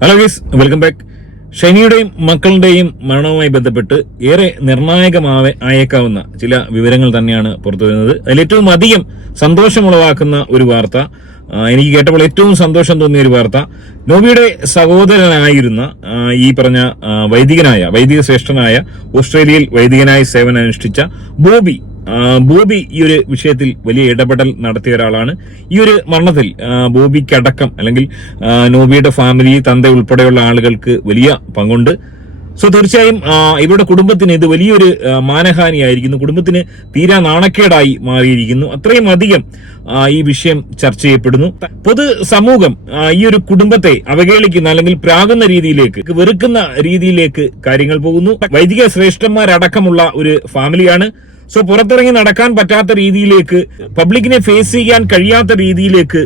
Hello guys, welcome back. ഷൈനിയുടെയും മക്കളുടെയും മരണവുമായി ബന്ധപ്പെട്ട് ഏറെ നിർണായകമായേക്കാവുന്ന ചില വിവരങ്ങൾ തന്നെയാണ് പുറത്തുവരുന്നത്. അതിലേറ്റവും അധികം സന്തോഷമുളവാക്കുന്ന ഒരു വാർത്ത, എനിക്ക് കേട്ടപ്പോൾ ഏറ്റവും സന്തോഷം തോന്നിയ ഒരു വാർത്ത, നോബിയുടെ സഹോദരനായിരുന്ന ഈ പറഞ്ഞ വൈദിക ശ്രേഷ്ഠനായ ഓസ്ട്രേലിയയിൽ വൈദികനായി സേവനം അനുഷ്ഠിച്ച ബോബി ഈ ഒരു വിഷയത്തിൽ വലിയ ഇടപെടൽ നടത്തിയ ഒരാളാണ്. ഈ ഒരു മരണത്തിൽ ബോബിക്കടക്കം അല്ലെങ്കിൽ നോബിയുടെ ഫാമിലി, തന്ത ഉൾപ്പെടെയുള്ള ആളുകൾക്ക് വലിയ പങ്കുണ്ട്. സോ തീർച്ചയായും ഇവരുടെ കുടുംബത്തിന് ഇത് വലിയൊരു മാനഹാനിയായിരിക്കുന്നു. കുടുംബത്തിന് തീരാ നാണക്കേടായി മാറിയിരിക്കുന്നു. അത്രയും അധികം ഈ വിഷയം ചർച്ച ചെയ്യപ്പെടുന്നു. പൊതു സമൂഹം ഈ ഒരു കുടുംബത്തെ അവഹേളിക്കുന്ന അല്ലെങ്കിൽ പ്രാകുന്ന രീതിയിലേക്ക്, വെറുക്കുന്ന രീതിയിലേക്ക് കാര്യങ്ങൾ പോകുന്നു. വൈദിക ശ്രേഷ്ഠന്മാരടക്കമുള്ള ഒരു ഫാമിലിയാണ്. സോ പുറത്തിറങ്ങി നടക്കാൻ പറ്റാത്ത രീതിയിലേക്ക്, പബ്ലിക്കിനെ ഫേസ് ചെയ്യാൻ കഴിയാത്ത രീതിയിലേക്ക്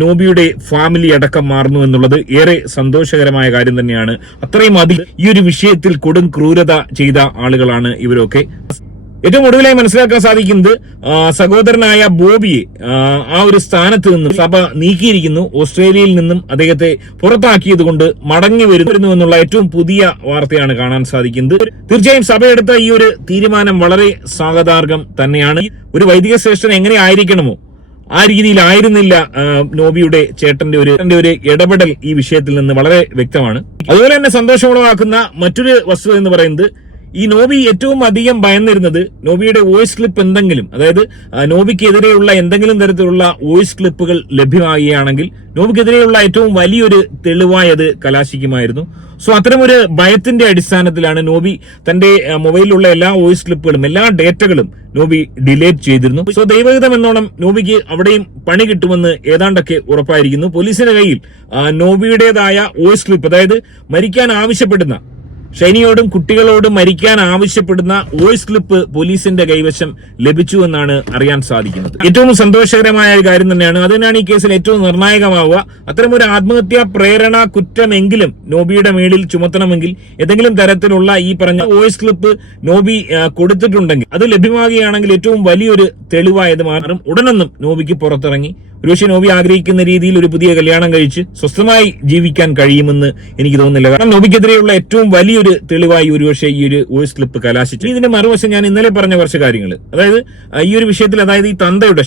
നോബിയുടെ ഫാമിലി അടക്കം മാറുന്നു എന്നുള്ളത് ഏറെ സന്തോഷകരമായ കാര്യം തന്നെയാണ്. അത്രയും അധികം ഈ ഒരു വിഷയത്തിൽ കൊടും ക്രൂരത ചെയ്ത ആളുകളാണ് ഇവരൊക്കെ. ഏറ്റവും ഒടുവിലായി മനസ്സിലാക്കാൻ സാധിക്കുന്നത് സഹോദരനായ ബോബിയെ ആ ഒരു സ്ഥാനത്ത് നിന്നും സഭ നീക്കിയിരിക്കുന്നു. ഓസ്ട്രേലിയയിൽ നിന്നും അദ്ദേഹത്തെ പുറത്താക്കിയത് കൊണ്ട് മടങ്ങി വരുന്നു എന്നുള്ള ഏറ്റവും പുതിയ വാർത്തയാണ് കാണാൻ സാധിക്കുന്നത്. തീർച്ചയായും സഭയെടുത്ത ഈ ഒരു തീരുമാനം വളരെ സ്വാഗതാർഹം തന്നെയാണ്. ഒരു വൈദിക ശ്രേഷ്ഠൻ എങ്ങനെ ആയിരിക്കണമോ ആ രീതിയിലായിരുന്നില്ല നോബിയുടെ ചേട്ടന്റെ ഒരു ഇടപെടൽ ഈ വിഷയത്തിൽ നിന്ന് വളരെ വ്യക്തമാണ്. അതുപോലെ തന്നെ സന്തോഷമുളവാക്കുന്ന മറ്റൊരു വസ്തുത എന്ന് പറയുന്നത്, ഈ നോബി ഏറ്റവും അധികം ഭയന്നിരുന്നത് നോബിയുടെ വോയിസ് ക്ലിപ്പ് എന്തെങ്കിലും, അതായത് നോബിക്കെതിരെയുള്ള എന്തെങ്കിലും തരത്തിലുള്ള വോയിസ് ക്ലിപ്പുകൾ ലഭ്യമാകുകയാണെങ്കിൽ നോബിക്കെതിരെയുള്ള ഏറ്റവും വലിയൊരു തെളിവായി അത് കലാശിക്കുമായിരുന്നു. സോ അത്തരമൊരു ഭയത്തിന്റെ അടിസ്ഥാനത്തിലാണ് നോബി തന്റെ മൊബൈലിലുള്ള എല്ലാ വോയിസ് ക്ലിപ്പുകളും, എല്ലാ ഡേറ്റകളും നോബി ഡിലീറ്റ് ചെയ്തിരുന്നു. സോ ദൈവഹിതം എന്നോണം നോബിക്ക് അവിടെയും പണി കിട്ടുമെന്ന് ഏതാണ്ടൊക്കെ ഉറപ്പായിരിക്കുന്നു. പോലീസിന്റെ കയ്യിൽ നോബിയുടേതായ വോയിസ് ക്ലിപ്പ്, അതായത് മരിക്കാൻ ആവശ്യപ്പെടുന്ന, ഷൈനിയോടും കുട്ടികളോടും മരിക്കാൻ ആവശ്യപ്പെടുന്ന വോയിസ് ക്ലിപ്പ് പോലീസിന്റെ കൈവശം ലഭിച്ചു എന്നാണ് അറിയാൻ സാധിക്കുന്നത്. ഏറ്റവും സന്തോഷകരമായ ഒരു കാര്യം തന്നെയാണ്. അതിനാണ് ഈ കേസിൽ ഏറ്റവും നിർണായകമാവുക. അത്തരമൊരു ആത്മഹത്യാ പ്രേരണ കുറ്റമെങ്കിലും നോബിയുടെ മേളിൽ ചുമത്തണമെങ്കിൽ ഏതെങ്കിലും തരത്തിലുള്ള ഈ പറഞ്ഞ വോയിസ് ക്ലിപ്പ് നോബി കൊടുത്തിട്ടുണ്ടെങ്കിൽ അത് ലഭ്യമാകുകയാണെങ്കിൽ ഏറ്റവും വലിയൊരു തെളിവായത് മാറും. ഉടനൊന്നും നോബിക്ക് പുറത്തിറങ്ങി ഒരുപക്ഷെ നോബി ആഗ്രഹിക്കുന്ന രീതിയിൽ ഒരു പുതിയ കല്യാണം കഴിച്ച് സ്വസ്ഥമായി ജീവിക്കാൻ കഴിയുമെന്ന് എനിക്ക് തോന്നുന്നില്ല. കാരണം നോബിക്കെതിരെയുള്ള ഏറ്റവും വലിയൊരു തെളിവായി ഒരുപക്ഷെ ഈ ഒരു വോയിസ് ക്ലിപ്പ് കലാശിച്ചു. ഇതിന്റെ മറുവശം ഞാൻ ഇന്നലെ പറഞ്ഞ കുറച്ച് കാര്യങ്ങൾ, അതായത് ഈ ഒരു വിഷയത്തിൽ, അതായത് ഈ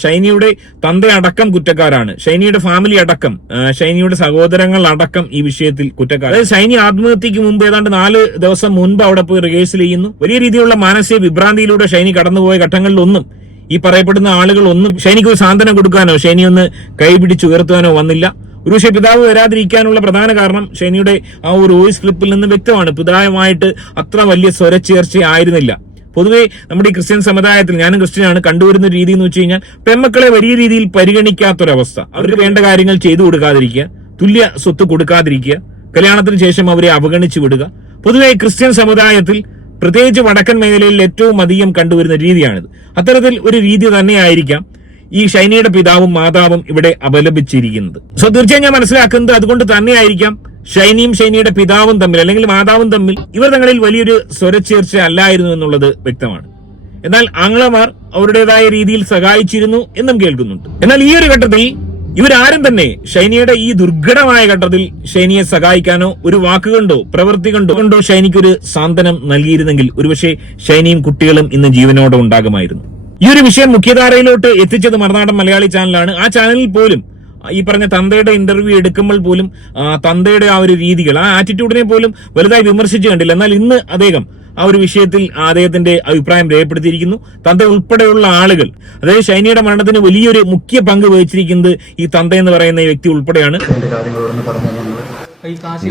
ഷൈനിയുടെ തന്ത അടക്കം കുറ്റക്കാരാണ്, ഷൈനിയുടെ ഫാമിലി അടക്കം, ഷൈനിയുടെ സഹോദരങ്ങൾ അടക്കം ഈ വിഷയത്തിൽ കുറ്റക്കാർ. അതായത് ഷൈനി ആത്മഹത്യക്ക് മുമ്പ് ഏതാണ്ട് 4 ദിവസം മുൻപ് അവിടെ പോയി റിഹേഴ്സൽ ചെയ്യുന്നു. വലിയ രീതിയിലുള്ള മാനസിക വിഭ്രാന്തിയിലൂടെ ഷൈനി കടന്നുപോയ ഘട്ടങ്ങളിലൊന്നും ഈ പറയപ്പെടുന്ന ആളുകളൊന്നും ഷൈനിക്ക് ഒരു സാന്ത്വനം കൊടുക്കാനോ ഷൈനി ഒന്ന് കൈപിടിച്ചുയർത്താനോ വന്നില്ല. ഒരുപക്ഷെ പിതാവ് വരാതിരിക്കാനുള്ള പ്രധാന കാരണം ഷൈനിയുടെ ആ ഒരു വോയിസ് ക്ലിപ്പിൽ നിന്ന് വ്യക്തമാണ്. പിതാവുമായിട്ട് അത്ര വലിയ സ്വരച്ചേർച്ചയായിരുന്നില്ല. പൊതുവെ നമ്മുടെ ഈ ക്രിസ്ത്യൻ സമുദായത്തിൽ, ഞാനും ക്രിസ്ത്യനാണ്, കണ്ടുവരുന്ന രീതി എന്ന് വെച്ച് കഴിഞ്ഞാൽ പെൺമക്കളെ വലിയ രീതിയിൽ പരിഗണിക്കാത്തൊരവസ്ഥ. അവർക്ക് വേണ്ട കാര്യങ്ങൾ ചെയ്തു കൊടുക്കാതിരിക്കുക, തുല്യ സ്വത്ത് കൊടുക്കാതിരിക്കുക, കല്യാണത്തിന് ശേഷം അവരെ അവഗണിച്ചു വിടുക. പൊതുവെ ക്രിസ്ത്യൻ സമുദായത്തിൽ, പ്രത്യേകിച്ച് വടക്കൻ മേഖലയിൽ ഏറ്റവും അധികം കണ്ടുവരുന്ന രീതിയാണിത്. അത്തരത്തിൽ ഒരു രീതി തന്നെയായിരിക്കാം ഈ ഷൈനിയുടെ പിതാവും മാതാവും ഇവിടെ അപലപിച്ചിരിക്കുന്നത്. സോ തീർച്ചയായും ഞാൻ മനസ്സിലാക്കുന്നത് അതുകൊണ്ട് തന്നെയായിരിക്കാം ഷൈനിയും ഷൈനിയുടെ പിതാവും തമ്മിൽ, അല്ലെങ്കിൽ മാതാവും തമ്മിൽ, ഇവർ തങ്ങളിൽ വലിയൊരു സ്വരച്ചേർച്ച അല്ലായിരുന്നു എന്നുള്ളത് വ്യക്തമാണ്. എന്നാൽ ആംഗ്ലമാർ അവരുടേതായ രീതിയിൽ സഹായിച്ചിരുന്നു എന്നും കേൾക്കുന്നുണ്ട്. എന്നാൽ ഈ ഒരു ഘട്ടത്തിൽ ഇവരാരും തന്നെ ഷൈനിയുടെ ഈ ദുർഘടമായ ഘട്ടത്തിൽ ഷൈനിയെ സഹായിക്കാനോ ഒരു വാക്കുകൊണ്ടോ പ്രവൃത്തി കൊണ്ടോ ഷൈനിക്കൊരു സാന്ത്വനം നൽകിയിരുന്നെങ്കിൽ ഒരുപക്ഷെ ഷൈനിയും കുട്ടികളും ഇന്ന് ജീവനോടെ ഉണ്ടാകുമായിരുന്നു. ഈ ഒരു വിഷയം മുഖ്യധാരയിലോട്ട് എത്തിച്ചത് മറുനാടൻ മലയാളി ചാനലാണ്. ആ ചാനലിൽ പോലും ഈ പറഞ്ഞ തന്തയുടെ ഇന്റർവ്യൂ എടുക്കുമ്പോൾ പോലും തന്തയുടെ ആ ഒരു രീതികൾ, ആ ആറ്റിറ്റ്യൂഡിനെ പോലും വലുതായി വിമർശിച്ചു കണ്ടില്ല. എന്നാൽ ഇന്ന് അദ്ദേഹം ആ ഒരു വിഷയത്തിൽ അദ്ദേഹത്തിന്റെ അഭിപ്രായം രേഖപ്പെടുത്തിയിരിക്കുന്നു. തന്ത ഉൾപ്പെടെയുള്ള ആളുകൾ, അതായത് ഷൈനിയുടെ മരണത്തിന് വലിയൊരു മുഖ്യ പങ്ക് വഹിച്ചിരിക്കുന്നത് ഈ തന്ത എന്ന് പറയുന്ന ഈ വ്യക്തി ഉൾപ്പെടെയാണ്.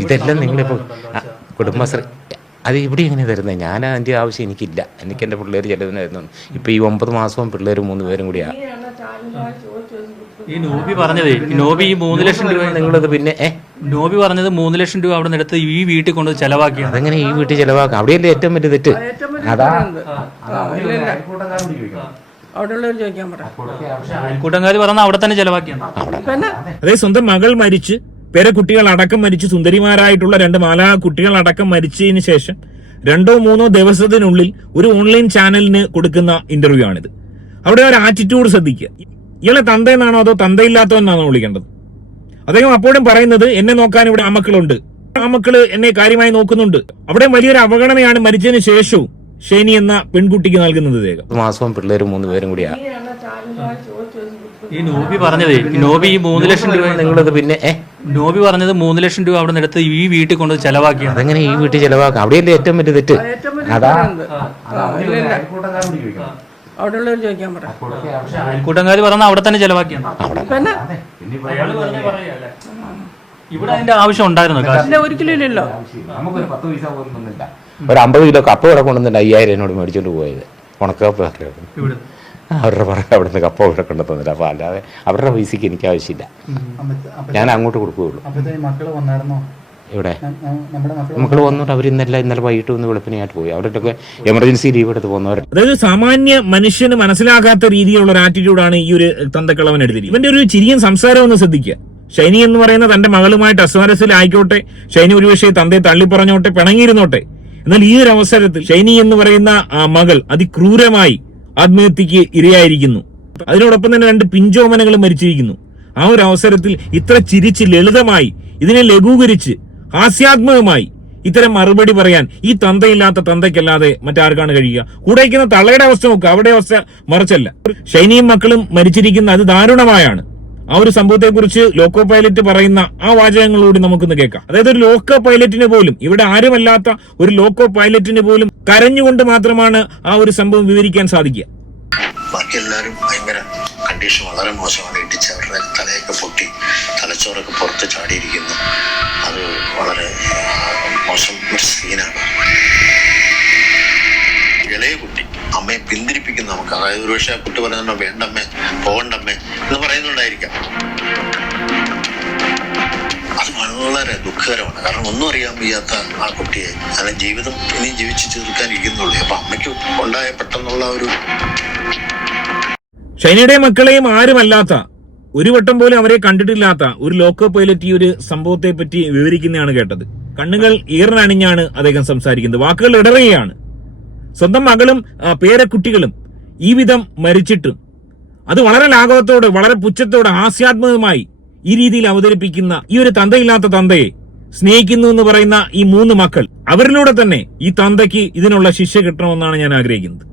ഇതെല്ലാം നിങ്ങളിപ്പോ കുടുംബശ്രീ അത് ഇവിടെ എങ്ങനെ തരുന്നത്? ഞാൻ അതിൻ്റെ ആവശ്യം എനിക്കില്ല. എനിക്ക് എൻ്റെ പിള്ളേർ ചിലതിന് തരുന്നു. ഇപ്പം ഈ 9 മാസവും പിള്ളേർ 3 പേരും കൂടിയാണ്. ഈ നോബി പറഞ്ഞത്, നോബി ഈ 3 ലക്ഷം രൂപ നിങ്ങളത് പിന്നെ നോബി പറഞ്ഞത് 3 ലക്ഷം രൂപ അവിടെ നിന്ന് എടുത്ത് ഈ വീട്ടിൽ കൊണ്ട് ചെലവാക്കി. അതെങ്ങനെ ഈ വീട്ടിൽ ചെലവാക്കാം? അവിടെയല്ലേ ഏറ്റവും വലിയ തെറ്റ്. അയൽക്കൂട്ടംകാർ പറഞ്ഞ അവിടെ തന്നെ ചെലവാക്കിയാണ്. അതായത് സ്വന്തം മകൾ മരിച്ച്, പേരക്കുട്ടികൾ അടക്കം മരിച്ച്, സുന്ദരിമാരായിട്ടുള്ള 2 മാലാഖ കുട്ടികൾ അടക്കം മരിച്ചതിന് ശേഷം 2-3 ദിവസത്തിനുള്ളിൽ ഒരു ഓൺലൈൻ ചാനലിന് കൊടുക്കുന്ന ഇന്റർവ്യൂ ആണിത്. അവിടെ ഒരു ആറ്റിറ്റ്യൂഡ് ശ്രദ്ധിക്കുക. ഇയാളെ തന്തയെന്നാണോ അതോ തന്തയില്ലാത്തവെന്നാണോ വിളിക്കേണ്ടത്? അദ്ദേഹം അപ്പോഴും പറയുന്നത്, എന്നെ നോക്കാൻ ഇവിടെ ആമക്കളുണ്ട്, ആ മക്കള് എന്നെ കാര്യമായി നോക്കുന്നുണ്ട്. അവിടെ വലിയൊരു അവഗണനയാണ് മരിച്ചതിന് ശേഷവും ഷൈനി എന്ന പെൺകുട്ടിക്ക് നൽകുന്നത്. ദേഹം മാസവും പിള്ളേർ 3 പേരും കൂടിയാ. ഈ നോബി പറഞ്ഞതേ, നോബി ഈ 3 ലക്ഷം രൂപ നിങ്ങളത് പിന്നെ നോബി പറഞ്ഞത് 3 ലക്ഷം രൂപ അവിടെ നിന്ന് എടുത്ത് ഈ വീട്ടിൽ കൊണ്ട് ചെലവാക്കിയാണ്. അതെങ്ങനെ ഈ വീട്ടിൽ ചെലവാക്കാം? അവിടെയല്ലേ ഏറ്റവും വലിയ തെറ്റ്. അയൽക്കൂട്ടംകാർ പറഞ്ഞ അവിടെ തന്നെ ചെലവാക്കിയാണ്. ഇവിടെ അതിന്റെ ആവശ്യം ഉണ്ടായിരുന്നു? ഒരിക്കലും ഇല്ലല്ലോ. നമുക്കൊരു 10 പൈസ പോലും തന്നില്ല. ഒരു 50 കിലോ കപ്പ ഇവിടെ കൊണ്ടുവന്നിട്ട് 5000 എന്നോട് മേടിച്ചോണ്ട് പോയത്. ഉണക്കപ്പ അവരുടെ പുറകെ അവിടുന്ന് കപ്പ ഇവിടെ കൊണ്ടു തന്നില്ല. അപ്പൊ അല്ലാതെ അവരുടെ പൈസക്ക് എനിക്ക് ആവശ്യമില്ല, ഞാൻ അങ്ങോട്ട് കൊടുക്കുകയുള്ളൂ. ഇവിടെ മക്കൾ വന്നോട്ട് അവർ ഇന്നലെ വൈകിട്ട് ഒന്ന് വെളുപ്പിനായിട്ട് പോയി. അവരുടെയൊക്കെ എമർജൻസി ലീവ് എടുത്ത് പോകുന്നവർ. അതായത് സാമാന്യ മനുഷ്യന് മനസ്സിലാകാത്ത രീതിയിലുള്ള ഒരു ആറ്റിറ്റ്യൂഡാണ് ഈ ഒരു തന്തക്കിളവൻ എടുത്തിരിക്കുന്നത്. ഇവന്റെ ഒരു ചിരിയും സംസാരം ഒന്ന് ശ്രദ്ധിക്കുക. ഷൈനി എന്ന് പറയുന്ന തന്റെ മകളുമായിട്ട് അസ്വാരസിലായിക്കോട്ടെ, ഷൈനി ഒരുപക്ഷെ തന്തയെ തള്ളിപ്പറഞ്ഞോട്ടെ, പിണങ്ങിയിരുന്നോട്ടെ, എന്നാൽ ഈ ഒരു അവസരത്തിൽ ഷൈനി എന്ന് പറയുന്ന മകൾ അതിക്രൂരമായി ആത്മഹത്യക്ക് ഇരയായിരിക്കുന്നു. അതിനോടൊപ്പം തന്നെ 2 പിഞ്ചോമനകളും മരിച്ചിരിക്കുന്നു. ആ ഒരു അവസരത്തിൽ ഇത്ര ചിരിച്ച് ലളിതമായി ഇതിനെ ലഘൂകരിച്ച് ഹാസ്യാത്മകമായി ഇത്തരം മറുപടി പറയാൻ ഈ തന്തയില്ലാത്ത തന്തയ്ക്കല്ലാതെ മറ്റാർക്കാണ് കഴിയുക? കൂടെയിരിക്കുന്ന തള്ളയുടെ അവസ്ഥ നോക്കുക, അവിടെ അവസ്ഥ മറിച്ചല്ല. ഷൈനിയും മക്കളും മരിച്ചിരിക്കുന്ന അത് ദാരുണമായാണ്. ആ ഒരു സംഭവത്തെക്കുറിച്ച് ലോക്കോ പൈലറ്റ് പറയുന്ന ആ വാചകങ്ങളോട് നമുക്കൊന്ന് കേൾക്കാം. അതായത് ഒരു ലോക്കോ പൈലറ്റിന് പോലും, ഇവിടെ ആരുമല്ലാത്ത ഒരു ലോക്കോ പൈലറ്റിന് പോലും കരഞ്ഞുകൊണ്ട് മാത്രമാണ് ആ ഒരു സംഭവം വിവരിക്കാൻ സാധിക്കുക. ബാക്കി എല്ലാവരും ഭയങ്കര കണ്ടീഷൻ വളരെ മോശമാണ്. ഇടിച്ച് അവരുടെ തലയൊക്കെ പൊട്ടി, തലച്ചോറൊക്കെ പുറത്ത് ചാടിയിരിക്കുന്നു. അത് വളരെ മോശം ഒരു സീനാണ്. ഇളയ കുട്ടി അമ്മയെ പിന്തിരിപ്പിക്കുന്ന നമുക്ക്, അതായത് ഒരുപക്ഷെ ആ കുട്ടി പറയുന്നുണ്ടോ വേണ്ടമ്മേ പോകണ്ടമ്മേ എന്ന് പറയുന്നുണ്ടായിരിക്കാം. അത് വളരെ ദുഃഖകരമാണ്. കാരണം ഒന്നും അറിയാൻ വയ്യാത്ത ആ കുട്ടിയെ അങ്ങനെ ജീവിതം ഇനിയും ജീവിച്ച് തീർക്കാനിരിക്കുന്നുള്ളൂ. അപ്പൊ അമ്മയ്ക്ക് ഉണ്ടായ പെട്ടെന്നുള്ള ഒരു ഷൈനിയുടെ മക്കളെയും ആരുമല്ലാത്ത, ഒരു വട്ടം പോലും അവരെ കണ്ടിട്ടില്ലാത്ത ഒരു ലോക്കോ പൈലറ്റ് ഈ ഒരു സംഭവത്തെ പറ്റി വിവരിക്കുന്നതാണ് കേട്ടത്. കണ്ണുകൾ ഈറിനണിഞ്ഞാണ് അദ്ദേഹം സംസാരിക്കുന്നത്. വാക്കുകൾ ഇടറുകയാണ്. സ്വന്തം മകളും പേരക്കുട്ടികളും ഈ വിധം മരിച്ചിട്ടും അത് വളരെ ലാഘവത്തോടെ, വളരെ പുച്ഛത്തോടെ, ഹാസ്യാത്മകമായി ഈ രീതിയിൽ അവതരിപ്പിക്കുന്ന ഈ ഒരു തന്തയില്ലാത്ത തന്തയെ സ്നേഹിക്കുന്നു എന്ന് പറയുന്ന ഈ 3 മക്കൾ, അവരിലൂടെ തന്നെ ഈ തന്തയ്ക്ക് ഇതിനുള്ള ശിക്ഷ കിട്ടണമെന്നാണ് ഞാൻ ആഗ്രഹിക്കുന്നത്.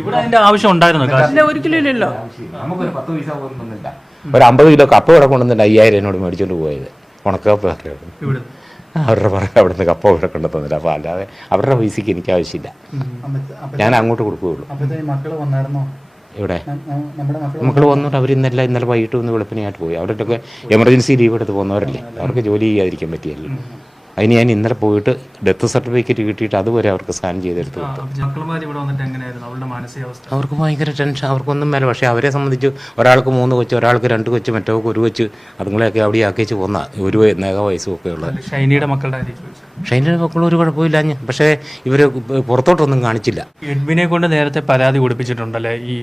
ഇവിടെ അതിന്റെ ആവശ്യം ഉണ്ടായിരുന്നു? ഒരിക്കലും ഇല്ലല്ലോ. നമുക്കൊരു 10 പൈസ പോലും തന്നില്ല. ഒരു 50 കിലോ കപ്പ ഇവിടെ കൊണ്ടുവന്നിട്ട് 5000 എന്നോട് മേടിച്ചോണ്ട് പോയത്. ഉണക്കപ്പ അവരുടെ പുറകെ അവിടുന്ന് കപ്പ ഇവിടെ കൊണ്ടു തന്നില്ല. അപ്പൊ അല്ലാതെ അവരുടെ പൈസക്ക് എനിക്ക് ആവശ്യമില്ല, ഞാൻ അങ്ങോട്ട് കൊടുക്കുകയുള്ളൂ. ഇവിടെ മക്കൾ വന്നോട്ട് അവർ ഇന്നലെ വൈകിട്ട് ഒന്ന് വെളുപ്പിനായിട്ട് പോയി. അവരുടെയൊക്കെ എമർജൻസി ലീവ് എടുത്ത് പോകുന്നവരല്ലേ, അവർക്ക് ജോലി ചെയ്യാതിരിക്കാൻ പറ്റിയല്ലോ. അതിന് ഞാൻ ഇന്നലെ പോയിട്ട് ഡെത്ത് സർട്ടിഫിക്കറ്റ് കിട്ടിയിട്ട് അതുവരെ അവർക്ക് സ്കാൻ ചെയ്തെടുത്ത് കൊടുത്തു. അവർക്ക് ഭയങ്കര ടെൻഷൻ, അവർക്കൊന്നും മേലെ. പക്ഷേ അവരെ സംബന്ധിച്ച് ഒരാൾക്ക് 3 കൊച്ച്, ഒരാൾക്ക് 2 കൊച്ച്, മറ്റവർക്ക് 1 കൊച്ച്, അതുങ്ങളെയൊക്കെ അവിടെ ആക്കിച്ച് പോന്ന ഒരു വയസ്സും ഒക്കെ ഉള്ളത്. ഷൈനിയുടെ മക്കൾ ഒരു കുഴപ്പമില്ല. പക്ഷേ ഇവര് പുറത്തോട്ടൊന്നും കാണിച്ചില്ല. എഡ്വിനെ കൊണ്ട് നേരത്തെ പരാതി കൊടുപ്പിച്ചിട്ടുണ്ടല്ലേ ഈ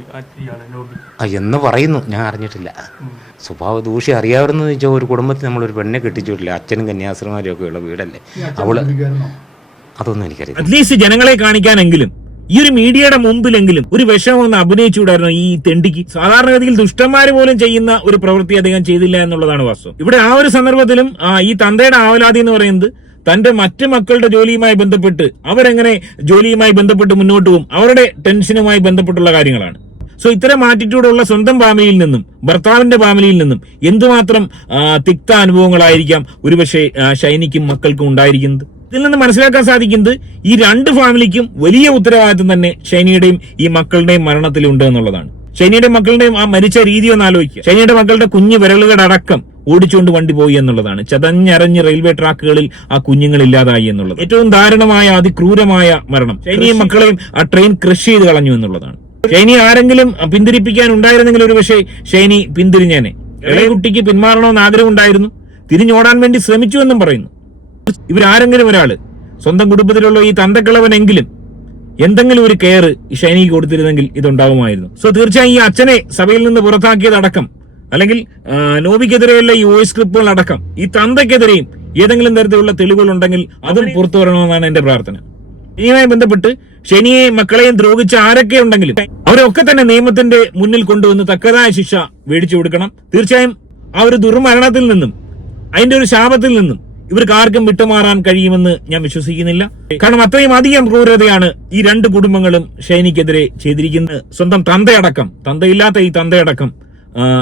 എന്ന് പറയുന്നു, ഞാൻ അറിഞ്ഞിട്ടില്ല. സ്വഭാവ ദൂഷ്യം അറിയാവുന്ന വെച്ചാൽ ഒരു കുടുംബത്തിൽ നമ്മളൊരു പെണ്ണെ കെട്ടിച്ചിട്ടില്ല. അച്ഛനും കന്യാസ്ത്രീമാരും ഒക്കെ ഉള്ള വീടല്ലേ അവള്. അതൊന്നും എനിക്കറിയാം. അറ്റ്ലീസ്റ്റ് ജനങ്ങളെ കാണിക്കാനെങ്കിലും ഈ ഒരു മീഡിയയുടെ മുമ്പിലെങ്കിലും ഒരു വിഷമം ഒന്ന് അഭിനയിച്ചുകൂടായിരുന്നു ഈ തെണ്ടിക്ക്. സാധാരണഗതിയിൽ ദുഷ്ടന്മാര് പോലും ചെയ്യുന്ന ഒരു പ്രവൃത്തി അദ്ദേഹം ചെയ്തില്ല എന്നുള്ളതാണ് വാസ്തവം. ഇവിടെ ആ ഒരു സന്ദർഭത്തിലും ഈ തന്തയുടെ ആവലാതി എന്ന് പറയുന്നത് തന്റെ മറ്റു മക്കളുടെ ജോലിയുമായി ബന്ധപ്പെട്ട് അവരെങ്ങനെ ജോലിയുമായി ബന്ധപ്പെട്ട് മുന്നോട്ട് പോകും, അവരുടെ ടെൻഷനുമായി ബന്ധപ്പെട്ടുള്ള കാര്യങ്ങളാണ്. സോ ഇത്തരം ആറ്റിറ്റ്യൂഡുള്ള സ്വന്തം ഫാമിലിയിൽ നിന്നും ഭർത്താവിന്റെ ഫാമിലിയിൽ നിന്നും എന്തുമാത്രം തിക്ത അനുഭവങ്ങളായിരിക്കാം ഒരുപക്ഷെ ഷൈനിക്കും മക്കൾക്കും ഉണ്ടായിരിക്കുന്നത്. ഇതിൽ നിന്ന് മനസ്സിലാക്കാൻ സാധിക്കുന്നത് ഈ 2 ഫാമിലിക്കും വലിയ ഉത്തരവാദിത്വം തന്നെ ഷൈനിയുടെയും ഈ മക്കളുടെയും മരണത്തിലുണ്ട് എന്നുള്ളതാണ്. ഷൈനിയുടെ മക്കളുടെയും ആ മരിച്ച രീതി ഒന്ന് ആലോചിക്കുക. ഷൈനിയുടെ മക്കളുടെ കുഞ്ഞു വിരലുകളടക്കം ഓടിച്ചുകൊണ്ട് വണ്ടി പോയി എന്നുള്ളതാണ്. ചതഞ്ഞരഞ്ഞ് റെയിൽവേ ട്രാക്കുകളിൽ ആ കുഞ്ഞുങ്ങൾ ഇല്ലാതായി എന്നുള്ളത് ഏറ്റവും ദാരുണമായ അതിക്രൂരമായ മരണം. ഷൈനിയും മക്കളെയും ആ ട്രെയിൻ ക്രഷ് ചെയ്ത് കളഞ്ഞു എന്നുള്ളതാണ്. ഷൈനി ആരെങ്കിലും പിന്തിരിപ്പിക്കാൻ ഉണ്ടായിരുന്നെങ്കിൽ ഒരു പക്ഷേ ഷൈനി പിന്തിരിഞ്ഞേനെ. ഇളയ കുട്ടിക്ക് പിന്മാറണമെന്ന് ആഗ്രഹം ഉണ്ടായിരുന്നു, തിരിഞ്ഞോടാൻ വേണ്ടി ശ്രമിച്ചു എന്നും പറയുന്നു. ഇവരാരെങ്കിലും ഒരാള്, സ്വന്തം കുടുംബത്തിലുള്ള ഈ തന്തക്കിളവനെങ്കിലും എന്തെങ്കിലും ഒരു കെയർ ഈ ഷൈനിക്ക് കൊടുത്തിരുന്നെങ്കിൽ ഇതുണ്ടാവുമായിരുന്നു. സോ തീർച്ചയായും ഈ അച്ഛനെ സഭയിൽ നിന്ന് പുറത്താക്കിയതടക്കം, അല്ലെങ്കിൽ നോബിക്കെതിരെയുള്ള ഈ വോയിസ് ക്ലിപ്പുകൾ അടക്കം ഈ തന്തയ്ക്കെതിരെയും ഏതെങ്കിലും തരത്തിലുള്ള തെളിവുകൾ ഉണ്ടെങ്കിൽ അതും പുറത്തു വരണമെന്നാണ് എന്റെ പ്രാർത്ഥന. ഇനിയുമായി ബന്ധപ്പെട്ട് ഷെനിയെയും മക്കളെയും ദ്രോഹിച്ച ആരൊക്കെ ഉണ്ടെങ്കിലും അവരൊക്കെ തന്നെ നിയമത്തിന്റെ മുന്നിൽ കൊണ്ടുവന്ന് തക്കതായ ശിക്ഷ മേടിച്ചു കൊടുക്കണം. തീർച്ചയായും ആ ഒരു ദുർമരണത്തിൽ നിന്നും അതിന്റെ ഒരു ശാപത്തിൽ നിന്നും ഇവർക്ക് ആർക്കും വിട്ടുമാറാൻ കഴിയുമെന്ന് ഞാൻ വിശ്വസിക്കുന്നില്ല. കാരണം അത്രയും അധികം ക്രൂരതയാണ് ഈ രണ്ട് കുടുംബങ്ങളും ഷൈനിക്കെതിരെ ചെയ്തിരിക്കുന്നത്. സ്വന്തം തന്തയില്ലാത്ത ഈ തന്തയടക്കം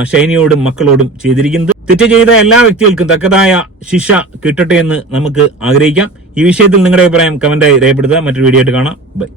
ഷൈനിയോടും മക്കളോടും ചെയ്തിരിക്കുന്നത്. തെറ്റ് ചെയ്ത എല്ലാ വ്യക്തികൾക്കും തക്കതായ ശിക്ഷ കിട്ടട്ടെ എന്ന് നമുക്ക് ആഗ്രഹിക്കാം. ഈ വിഷയത്തിൽ നിങ്ങളുടെ അഭിപ്രായം കമന്റായി രേഖപ്പെടുത്തുക. മറ്റൊരു വീഡിയോ ആയിട്ട് കാണാം. ബൈ.